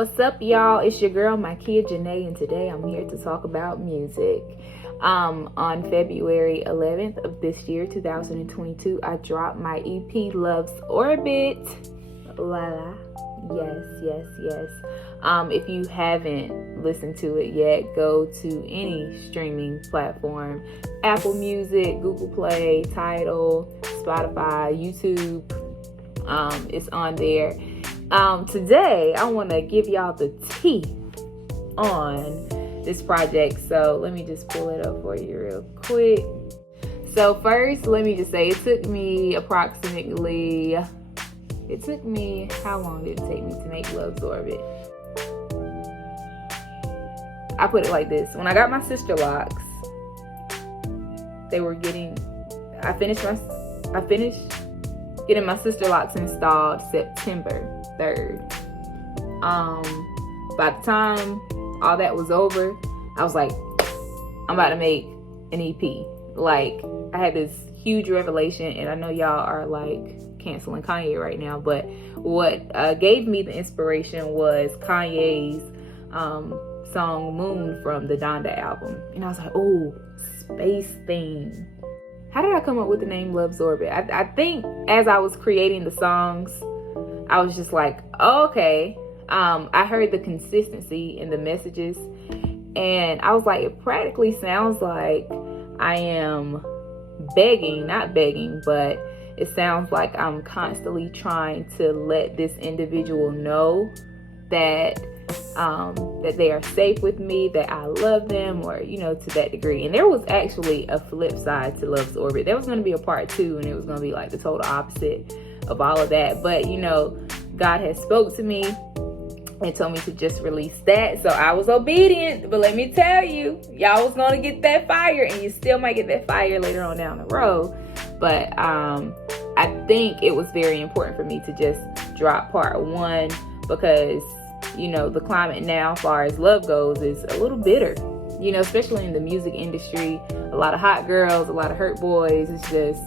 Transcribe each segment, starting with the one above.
What's up, y'all? It's your girl, Mykea Janae, and today I'm here to talk about music. On February 11th of this year, 2022, I dropped my EP, Love's Orbit. La la. Yes. If you haven't listened to it yet, go to any streaming platform. Apple Music, Google Play, Tidal, Spotify, YouTube. It's on there. Today, I want to give y'all the tea on this project. So let me just pull it up for you real quick. So first, let me just say it took me, how long did it take me to make Love's Orbit? I put it like this. When I got my sister locks, I finished getting my sister locks installed September 3rd. By the time all that was over, I was like, I'm about to make an EP. Like, I had this huge revelation, and I know y'all are like canceling Kanye right now, but what gave me the inspiration was Kanye's song Moon from the Donda album. And I was like, oh, space theme. How did I come up with the name Love's Orbit? I think as I was creating the songs, I was just like, oh, okay. I heard the consistency in the messages, and I was like, it practically sounds like I am not begging, but it sounds like I'm constantly trying to let this individual know that that they are safe with me, that I love them, or, to that degree. And there was actually a flip side to Love's Orbit. There was going to be a part 2, and it was going to be like the total opposite of all of that. But, God has spoke to me and told me to just release that. So I was obedient. But let me tell you, y'all was going to get that fire, and you still might get that fire later on down the road. But I think it was very important for me to just drop part 1 because the climate now, as far as love goes, is a little bitter, especially in the music industry. A lot of hot girls, a lot of hurt boys. It's just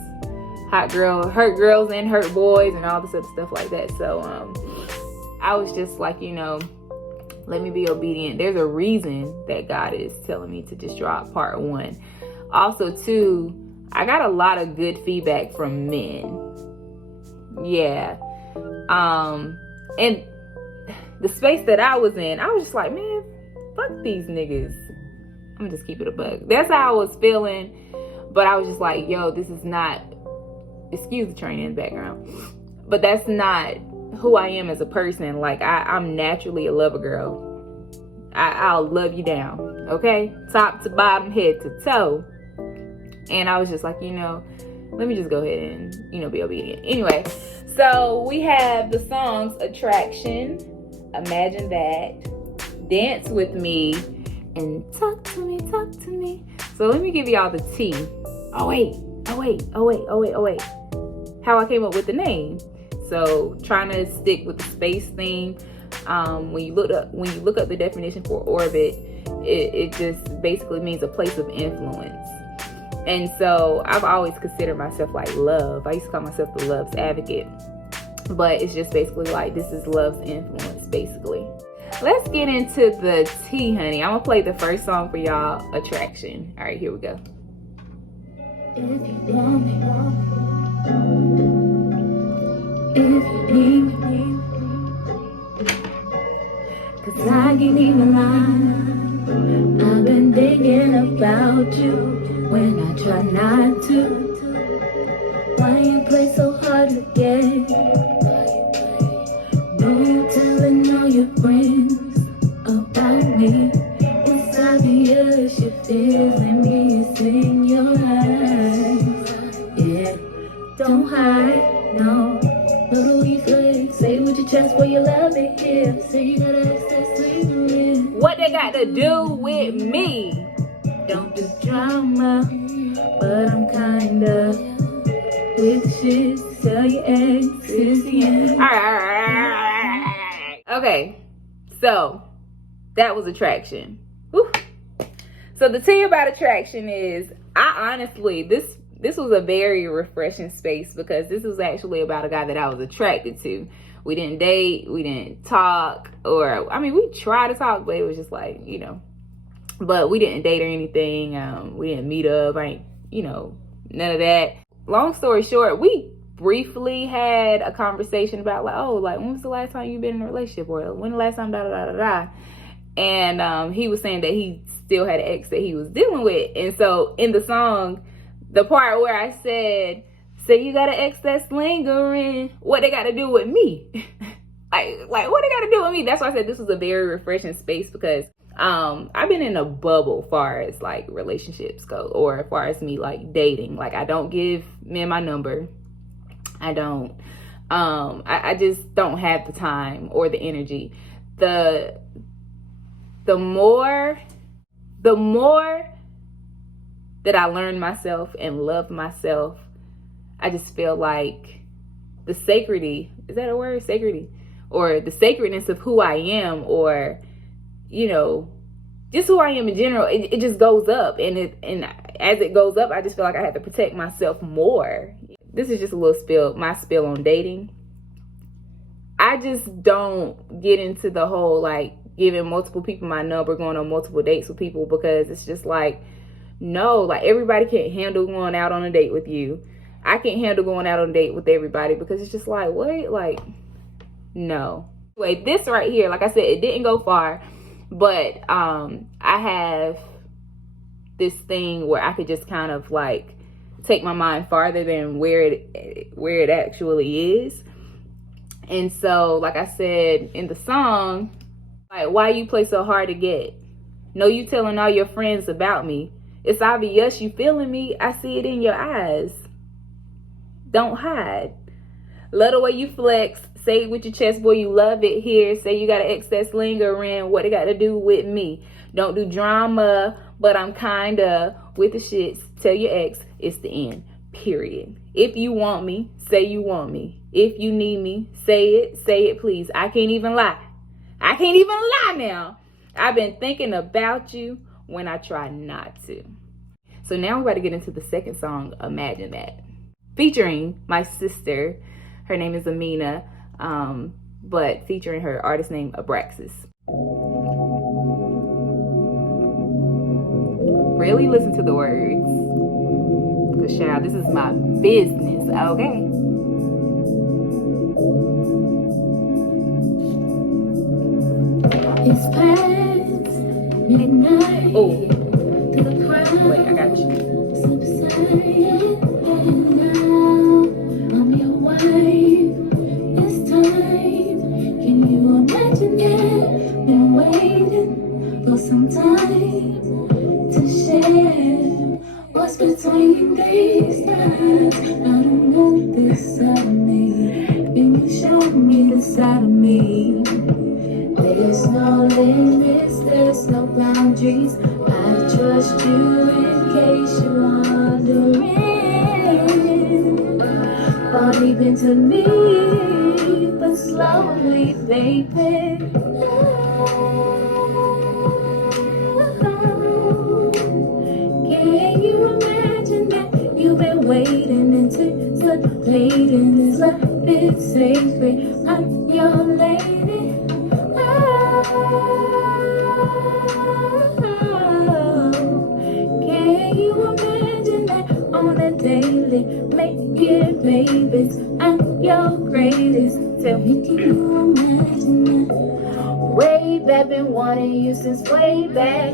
hurt girls and hurt boys and all this other stuff like that. So I was just like, let me be obedient. There's a reason that God is telling me to just drop part 1. Also, too, I got a lot of good feedback from men. Yeah. And the space that I was in, I was just like, man, fuck these niggas. I'm gonna just keep it a bug. That's how I was feeling. But I was just like, yo, this is not, excuse the train in the background, but that's not who I am as a person. Like, I'm naturally a lover girl. I'll love you down, okay? Top to bottom, head to toe. And I was just like, let me just go ahead and, be obedient. Anyway, so we have the songs Attraction, Imagine That, Dance With Me, and Talk to Me. So let me give y'all the tea. Oh wait. How I came up with the name. So trying to stick with the space theme. When you look up the definition for orbit, it just basically means a place of influence. And so I've always considered myself like love. I used to call myself the love's advocate. But it's just basically like, this is love's influence, basically. Let's get into the tea, honey. I'm gonna play the first song for y'all, Attraction. All right, here we go. If you want me, if you need me, 'cause I can't even lie. I've been thinking about you when I try not to. Why you play so hard to get? No, you telling all your friends about me. It's obvious you're feeling me, it's in your eyes. Yeah, don't hide, no. Little reflex, say with your chest where you love it here. Say you got access to you. What they got to do with me? Don't do drama, but I'm kinda with shit. Tell your exes, yeah. All right. Okay, so that was Attraction. Whew. So the tea about Attraction is, I honestly, this was a very refreshing space because this was actually about a guy that I was attracted to. We didn't date, we didn't talk, or I mean, we tried to talk, but it was just like, but we didn't date or anything. We didn't meet up. None of that. Long story short, we briefly had a conversation about when was the last time you've been in a relationship, or when the last time and he was saying that he still had an ex that he was dealing with. And so in the song, the part where I said, "Say you got an ex that's lingering, what they got to do with me?" like what they got to do with me? That's why I said this was a very refreshing space, because I've been in a bubble far as like relationships go, or as far as me like dating. Like, I don't give men my number. I don't. I just don't have the time or the energy. The more that I learn myself and love myself, I just feel like the sacredity, is that a word? Sacredity, or the sacredness of who I am, or just who I am in general, it just goes up. And as it goes up, I just feel like I have to protect myself more. This is just a little my spill on dating. I just don't get into the whole like giving multiple people my number, going on multiple dates with people, because it's just like, no, like everybody can't handle going out on a date with you. I can't handle going out on a date with everybody, because it's just like, wait, like, no. Anyway, this right here, like I said, it didn't go far, but I have this thing where I could just kind of like take my mind farther than where it actually is. And so, like I said in the song, like, why you play so hard to get? No, you telling all your friends about me. It's obvious you feeling me. I see it in your eyes. Don't hide. Love the way you flex. Say it with your chest, boy, you love it here. Say you got an ex that's lingering. What it got to do with me? Don't do drama, but I'm kinda with the shits. Tell your ex it's the end, period. If you want me, say you want me. If you need me, say it please. I can't even lie. Now. I've been thinking about you when I try not to. So now we're about to get into the second song, Imagine That, featuring my sister. Her name is Amina, but featuring her artist name Abraxas. Really listen to the words, because child, this is my business, okay? It's past midnight. Oh, To the crowd. wait, I got you. And now I'm your wife. It's time. Can you imagine that? Been waiting for some time to share what's between these lines. I don't want this side of me. Can you show me this side of me? There's no limits, there's no boundaries. I trust you in case you're wondering. Fall deep into me, but slowly, baby. Can you imagine that you've been waiting anticipating this love is sacred? I'm your lady. Can you imagine that on a daily? Making babies, I'm your greatest. Tell me, can you imagine that? Way back, been wanting you since way back.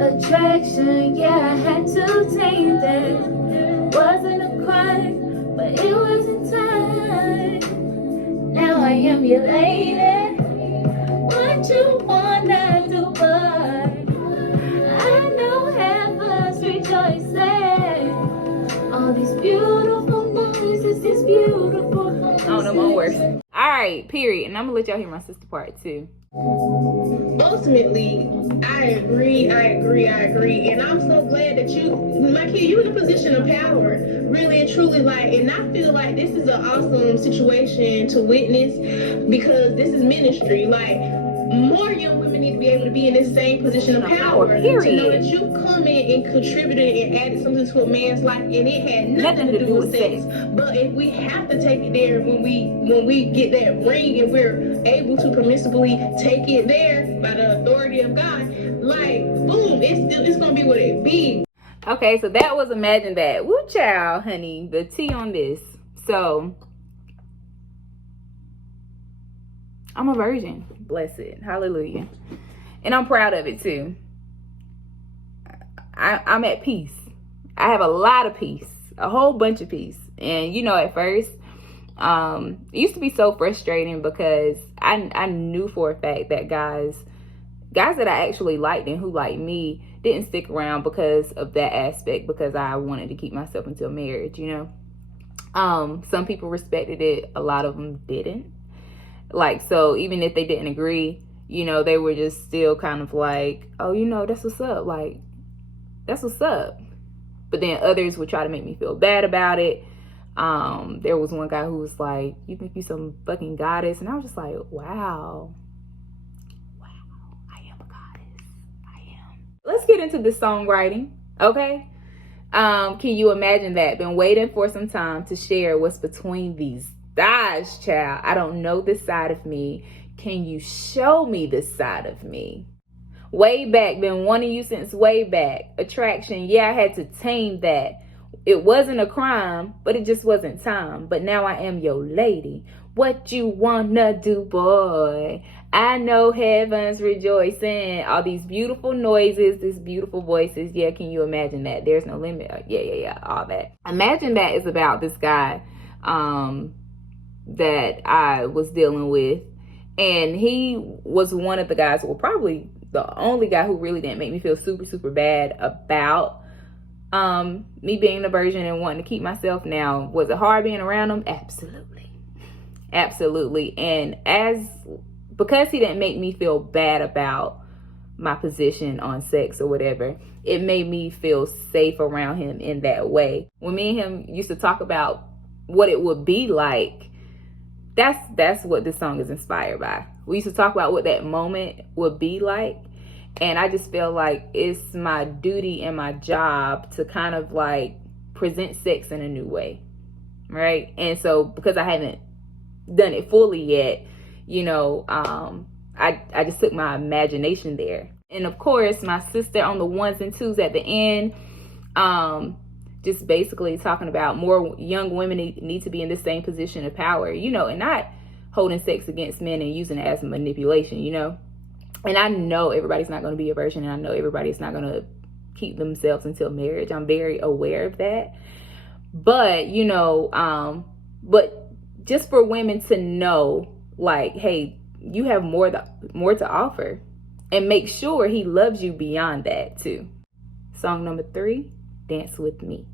Attraction, yeah, I had to take that. Wasn't a crime, but it wasn't time. Now I am your lady. What you wanna do, but I know heaven's rejoicing. All these beautiful noises, this beautiful noises. I don't know my words. All right, period. And I'm gonna let y'all hear my sister part too. Ultimately, I agree, and I'm so glad that you're in a position of power, really and truly, and I feel like this is an awesome situation to witness, because this is ministry. more young women need to be able to be in this same position of power. To know that you come in and contributed and added something to a man's life, and it had nothing to do with sex. But if we have to take it there when we get that ring and we're able to permissibly take it there by the authority of God, like boom, it's gonna be what it be. Okay, so that was Imagine That. Woo child, honey, the tea on this. So I'm a virgin. Blessed. Hallelujah. And I'm proud of it too. I'm at peace. I have a lot of peace. A whole bunch of peace. And you know, at first, it used to be so frustrating because I knew for a fact that guys that I actually liked and who liked me didn't stick around because of that aspect, because I wanted to keep myself into a marriage, you know. Some people respected it, a lot of them didn't. Like, so even if they didn't agree, you know, they were just still kind of like, oh, you know, that's what's up. Like, that's what's up. But then others would try to make me feel bad about it. There was one guy who was like, you think you some fucking goddess? And I was just like, wow, I am a goddess. I am. Let's get into the songwriting, okay? Can you imagine that? Been waiting for some time to share what's between these thighs, child. I don't know this side of me. Can you show me this side of me? Way back, been wanting you since way back. Attraction, yeah, I had to tame that. It wasn't a crime, but it just wasn't time. But now I am your lady. What you wanna do, boy? I know heaven's rejoicing. All these beautiful noises, these beautiful voices. Yeah, can you imagine that? There's no limit. Yeah, all that. Imagine That is about this guy that I was dealing with. And he was one of the guys, well, probably the only guy who really didn't make me feel super, super bad about me being a virgin and wanting to keep myself. Now, was it hard being around him? Absolutely. And because he didn't make me feel bad about my position on sex or whatever, it made me feel safe around him in that way. When me and him used to talk about what it would be like, that's what this song is inspired by. We used to talk about what that moment would be like. And I just feel like it's my duty and my job to kind of like present sex in a new way. Right. And so because I haven't done it fully yet, you know, I just took my imagination there. And of course, my sister on the ones and twos at the end, just basically talking about more young women need to be in the same position of power, you know, and not holding sex against men and using it as manipulation, you know. And I know everybody's not going to be a virgin, and I know everybody's not going to keep themselves until marriage. I'm very aware of that. But, you know, but just for women to know, like, hey, you have more to offer, and make sure he loves you beyond that too. Song number 3, Dance With Me.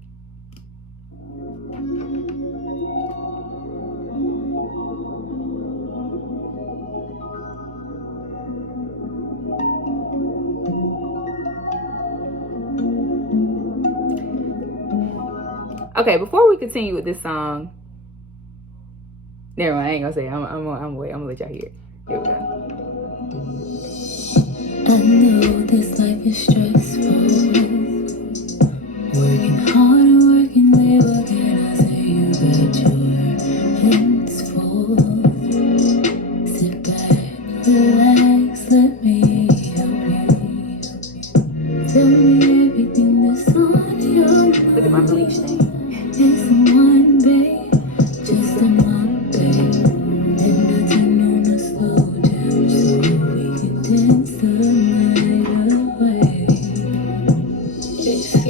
Okay, before we continue with this song, never mind, I ain't gonna say it. I'm gonna wait. I'm gonna let y'all hear it. Here we go. I know this life is stressful. Working hard and working late, what can I say? You got your hands full. Sit back, relax, let me help you. Tell me everything that's on your mind. Look at my bleach thing. It's one, babe, just another babe. And I turn on a slow jam so we can dance the night away. Escape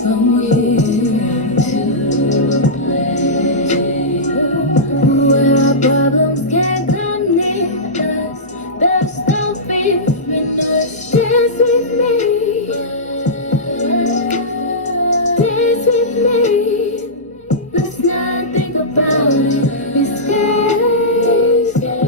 from here to a place where our problems can't come near us. There's no fear in us. Dance with me, dance with me. Let's not think about it. Escape with me.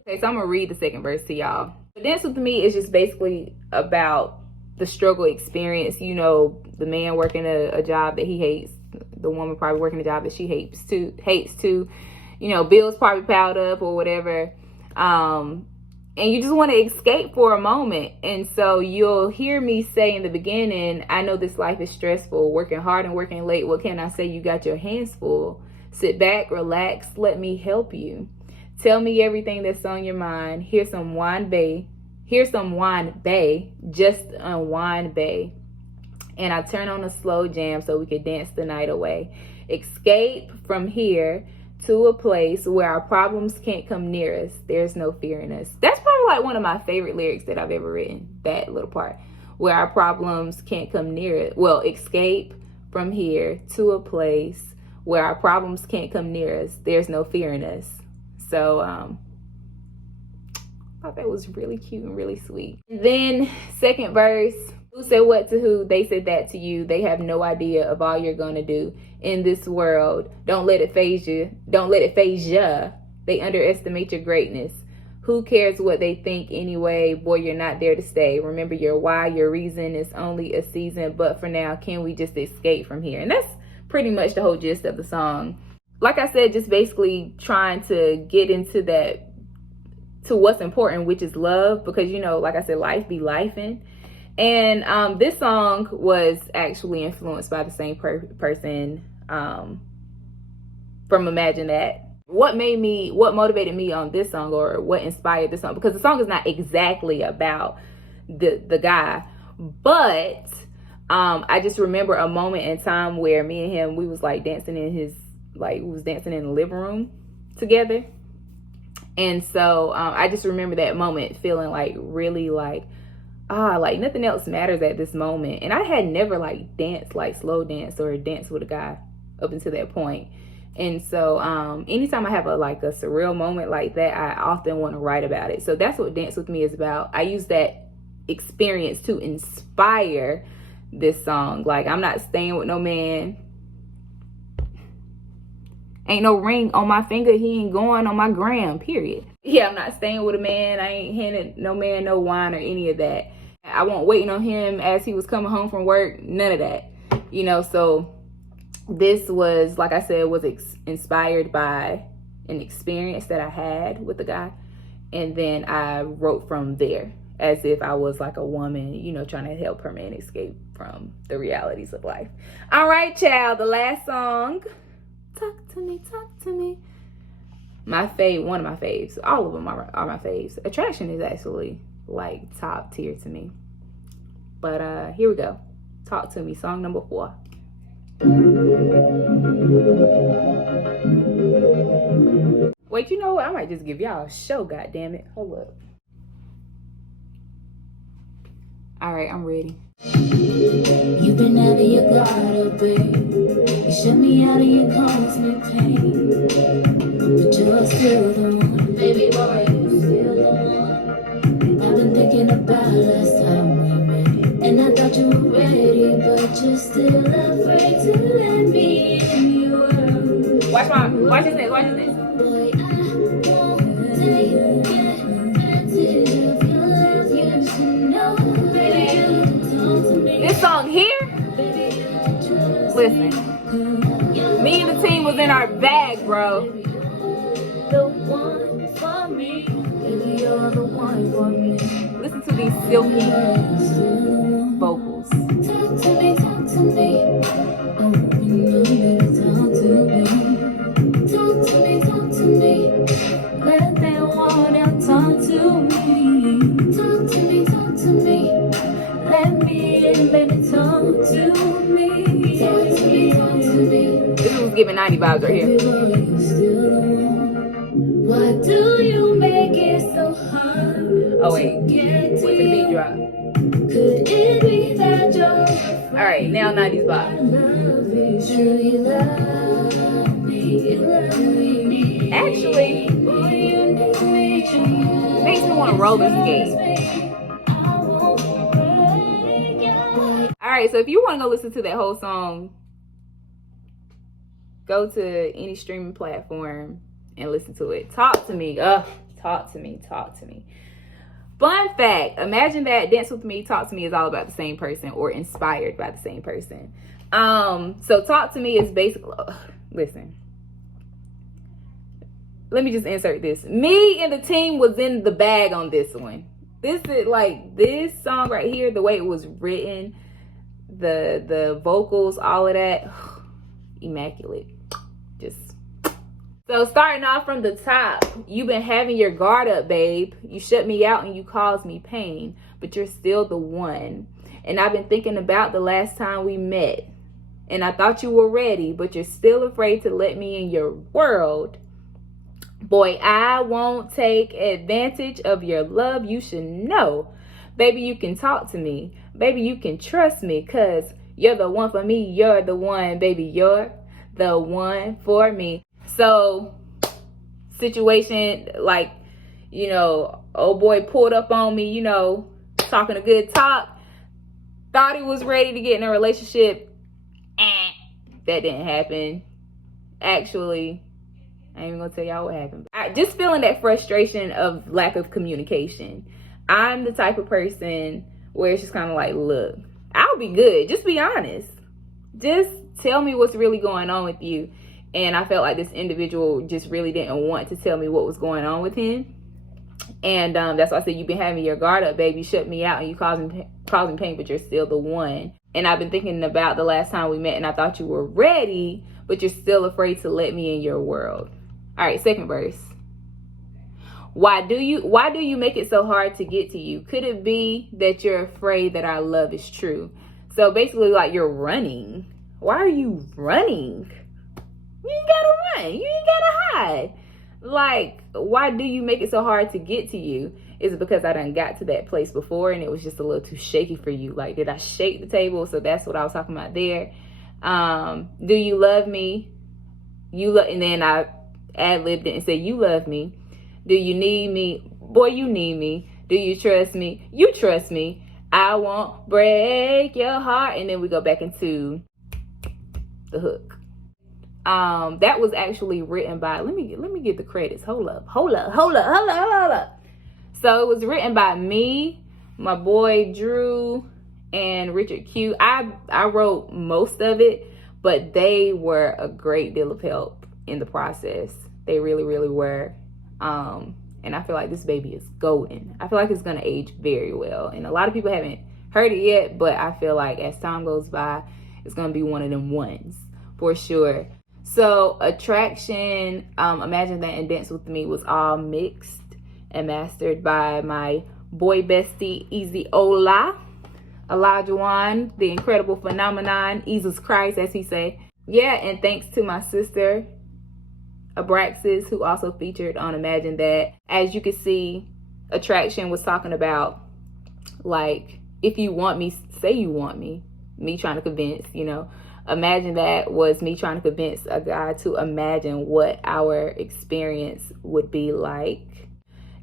Okay, so I'm gonna read the second verse to y'all. Dance With Me is just basically about the struggle experience, you know, the man working a job that he hates, the woman probably working a job that she hates too, you know, bills probably piled up or whatever. And you just want to escape for a moment. And so you'll hear me say in the beginning, I know this life is stressful, working hard and working late. What can I say? You got your hands full. Sit back, relax, let me help you. Tell me everything that's on your mind. Here's some wine, bae. Here's some wine, bae. Just unwind, bae. And I turn on a slow jam so we could dance the night away. Escape from here to a place where our problems can't come near us. There's no fear in us. That's probably like one of my favorite lyrics that I've ever written, that little part. Where our problems can't come near it. Well, escape from here to a place where our problems can't come near us. There's no fear in us. So, I thought that was really cute and really sweet. And then, second verse. Who said what to who? They said that to you. They have no idea of all you're going to do in this world. Don't let it phase you. Don't let it phase ya. They underestimate your greatness. Who cares what they think anyway? Boy, you're not there to stay. Remember your why, your reason is only a season. But for now, can we just escape from here? And that's pretty much the whole gist of the song. Like I said, just basically trying to get into that, to what's important, which is love. Because, you know, like I said, life be lifing. And this song was actually influenced by the same person from Imagine That. What motivated me on this song, or what inspired this song? Because the song is not exactly about the guy, but I just remember a moment in time where me and him, we was like dancing in the living room together. And so I just remember that moment feeling like really like nothing else matters at this moment. And I had never like danced, like slow dance or danced with a guy up until that point. And so anytime I have a surreal moment like that, I often want to write about it. So that's what Dance With Me is about. I use that experience to inspire this song. Like, I'm not staying with no man. Ain't no ring on my finger. He ain't going on my gram, period. Yeah, I'm not staying with a man. I ain't handing no man no wine or any of that. I wasn't waiting on him as he was coming home from work. None of that. You know, so this was, like I said, was inspired by an experience that I had with the guy. And then I wrote from there as if I was like a woman, you know, trying to help her man escape from the realities of life. All right, child, the last song. Talk to me, talk to me. My fave, one of my faves. All of them are my faves. Attraction is actually like top tier to me. But here we go. Talk to Me, song number 4. Wait, you know what? I might just give y'all a show, goddammit. Hold up. All right, I'm ready. You've been out of your guard, oh babe. You shut me out of your constant pain. But you're still the one, baby boy, you're still the one. I've been thinking about last time we met, and I thought you were ready, but you're still afraid to let me in your world. Watch this next, watch this next. Boy, I won't take advantage of your love, you should know, baby, you talk to me. This song here, listen, me and the team was in our bag, bro. The one for me, baby, you're the one for me. Listen to these silky vocals. Talk to me, talk to me. Oh, you know that talk to me. Talk to me, talk to me. Let that water talk to me. Talk to me, talk to me. Let me in, baby, talk to me. Talk to me, talk to me. This was giving 90 vibes right here. Why do you make it so hard? Oh wait, wait for the beat drop. Could it be that you're All right, now 90s vibes. Actually, makes me want to roller skate. All right, so if you want to go listen to that whole song, go to any streaming platform and listen to it. Talk to me. Talk to me. Talk to me. Fun fact, imagine that Dance With Me, Talk To Me is all about the same person or inspired by the same person. So Talk To Me is basically, listen, let me just insert this. Me and the team was in the bag on this one. This is like, this song right here, the way it was written, the vocals, all of that, immaculate. Just so starting off from the top, you've been having your guard up, babe. You shut me out and you caused me pain, but you're still the one. And I've been thinking about the last time we met, and I thought you were ready, but you're still afraid to let me in your world. Boy, I won't take advantage of your love, you should know. Baby, you can talk to me. Baby, you can trust me, cause you're the one for me. You're the one, baby. You're the one for me. So, situation, like, you know, old boy pulled up on me, you know, talking a good talk. Thought he was ready to get in a relationship. That didn't happen. Actually, I ain't even gonna tell y'all what happened. Just feeling that frustration of lack of communication. I'm the type of person where it's just kind of like, look, I'll be good. Just be honest. Just tell me what's really going on with you. And I felt like this individual just really didn't want to tell me what was going on with him. And that's why I said, you've been having your guard up, baby. You shut me out and you causing pain, but you're still the one. And I've been thinking about the last time we met, and I thought you were ready, but you're still afraid to let me in your world. All right, second verse. Why do you make it so hard to get to you? Could it be that you're afraid that our love is true? So basically, like, you're running. Why are you running? You ain't gotta run. You ain't gotta hide. Like, why do you make it so hard to get to you? Is it because I done got to that place before and it was just a little too shaky for you? Like, did I shake the table? So that's what I was talking about there. Do you love me? And then I ad-libbed it and said, you love me. Do you need me? Boy, you need me. Do you trust me? You trust me. I won't break your heart. And then we go back into the hook. That was actually written by, let me get the credits. Hold up. So it was written by me, my boy Drew, and Richard Q. I wrote most of it, but they were a great deal of help in the process. They really, really were. And I feel like this baby is golden. I feel like it's gonna age very well. And a lot of people haven't heard it yet, but I feel like as time goes by, it's gonna be one of them ones for sure. So Attraction, Imagine That, and Dance With Me was all mixed and mastered by my boy bestie, Easy Ola, Olajuwon, the incredible phenomenon, Jesus Christ, as he say. Yeah, and thanks to my sister, Abraxas, who also featured on Imagine That. As you can see, Attraction was talking about, like, if you want me, say you want me. Me trying to convince, you know. Imagine That was me trying to convince a guy to imagine what our experience would be like.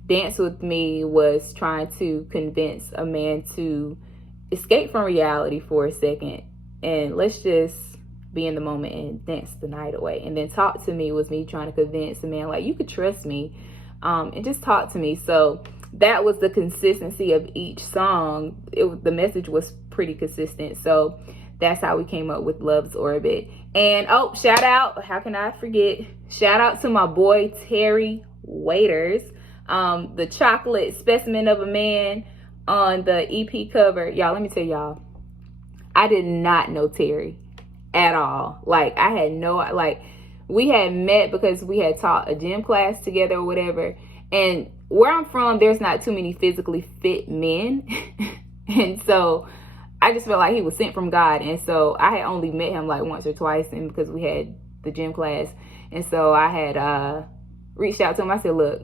Dance With Me was trying to convince a man to escape from reality for a second and let's just be in the moment and dance the night away. And then Talk To Me was me trying to convince a man, like, you could trust me and just talk to me. So that was the consistency of each song. The message was pretty consistent. So that's how we came up with Love's Orbit. And oh, shout out, how can I forget? Shout out to my boy Terry Waiters, the chocolate specimen of a man on the EP cover. Y'all, let me tell y'all, I did not know Terry at all. Like, I had no, like, we had met because we had taught a gym class together or whatever. And where I'm from, there's not too many physically fit men. And so I just felt like he was sent from God. And so I had only met him like once or twice, and because we had the gym class. And so I had reached out to him. I said, look,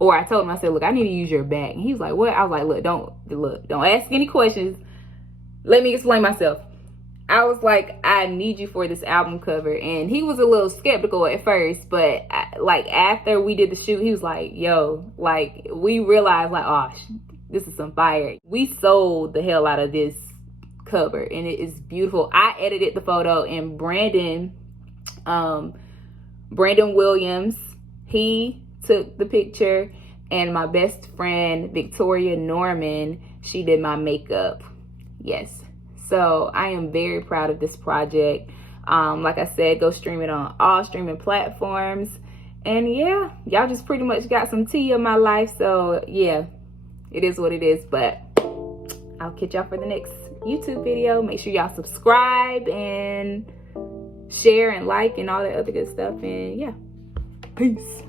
or I told him, I said, look, I need to use your back. And he was like, what? I was like, look, don't ask any questions. Let me explain myself. I was like, I need you for this album cover. And he was a little skeptical at first, but like after we did the shoot, he was like, yo, like, we realized like, oh, this is some fire. We sold the hell out of this cover and it is beautiful. I edited the photo, and Brandon Williams, he took the picture, And my best friend, Victoria Norman, she did my makeup. Yes. So I am very proud of this project. Like I said, go stream it on all streaming platforms. And yeah, y'all just pretty much got some tea of my life. So yeah, it is what it is. But I'll catch y'all for the next YouTube video. Make sure y'all subscribe and share and like and all that other good stuff. And yeah, peace.